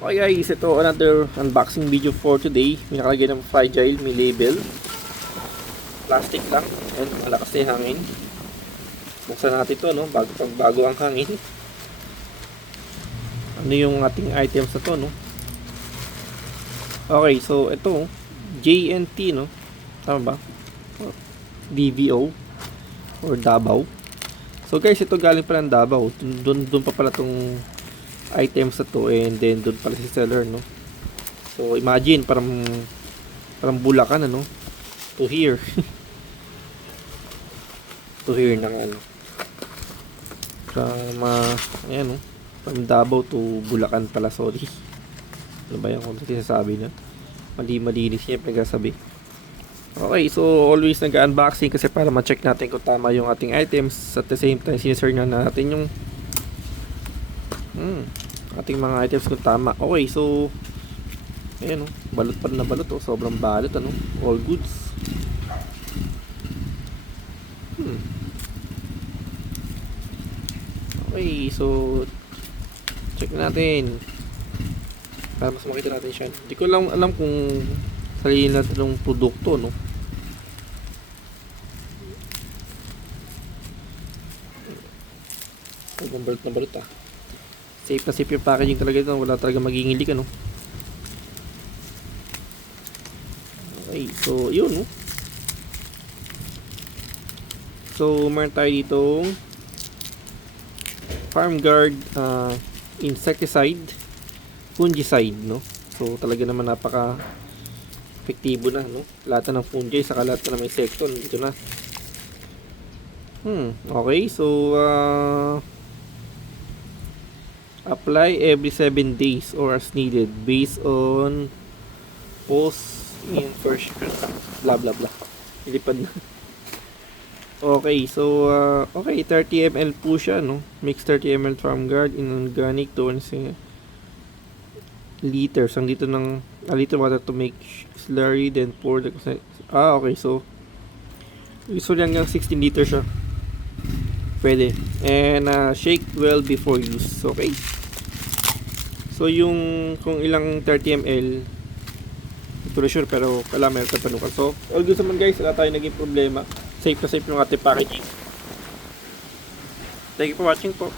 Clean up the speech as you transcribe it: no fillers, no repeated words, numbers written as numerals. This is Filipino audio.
Okay guys, ito another unboxing video for today. May nakalagay ng fragile, may label. Plastic lang, and malakas na yung hangin. Buksan natin ito, no? Bago ang hangin. Ano yung ating items na to, no? Okay, so ito, JNT, no? Tama ba? DVO or Davao. So guys, ito galing pa ng Davao. Doon pa pala tong items na to, and then doon pala si seller, no? So imagine parang Bulacan, ano, to here. To here ng ano, ayan, no? From Davao to Bulacan pala, sorry. Ano ba yan kung sinasabi na malinis niya pagkasabi. Okay, so always nag-unboxing kasi para ma-check natin kung tama yung ating items. At the same time, sinesearch na natin yung ating mga items kung tama. Okay, so ayan, oh, balot pa rin na balot, oh. Sobrang balot, ano, all goods. Okay, so check natin para mas makita natin siya. Hindi ko lang alam kung sarili natin ng produkto, no. Ang balot na balot, ah. Safe na safe yung packaging talaga ito. Wala talaga magiging leak, ano. Okay, so yun, no. So meron tayo ditong FarmGuard insecticide, fungicide, no. So talaga naman napaka epektibo na, no. Lahat ng fungi saka lahat na may insecto dito na. Okay, so apply every 7 days or as needed based on post inversion, blah blah blah. Ilipad na. Okay, so okay, 30 ml po siya, no. Mix 30 ml FarmGuard in organic to 1 liters. Ang dito ng a liter water to make slurry, then pour the okay, so usually hanggang 16 liters siya. Pwede. And shake well before use. Okay. So yung kung ilang 30 ml ito na sure, pero kailangan meron tayo panukan. So all good naman guys, wala tayo naging problema. Safe na safe yung ating packaging. Thank you for watching po.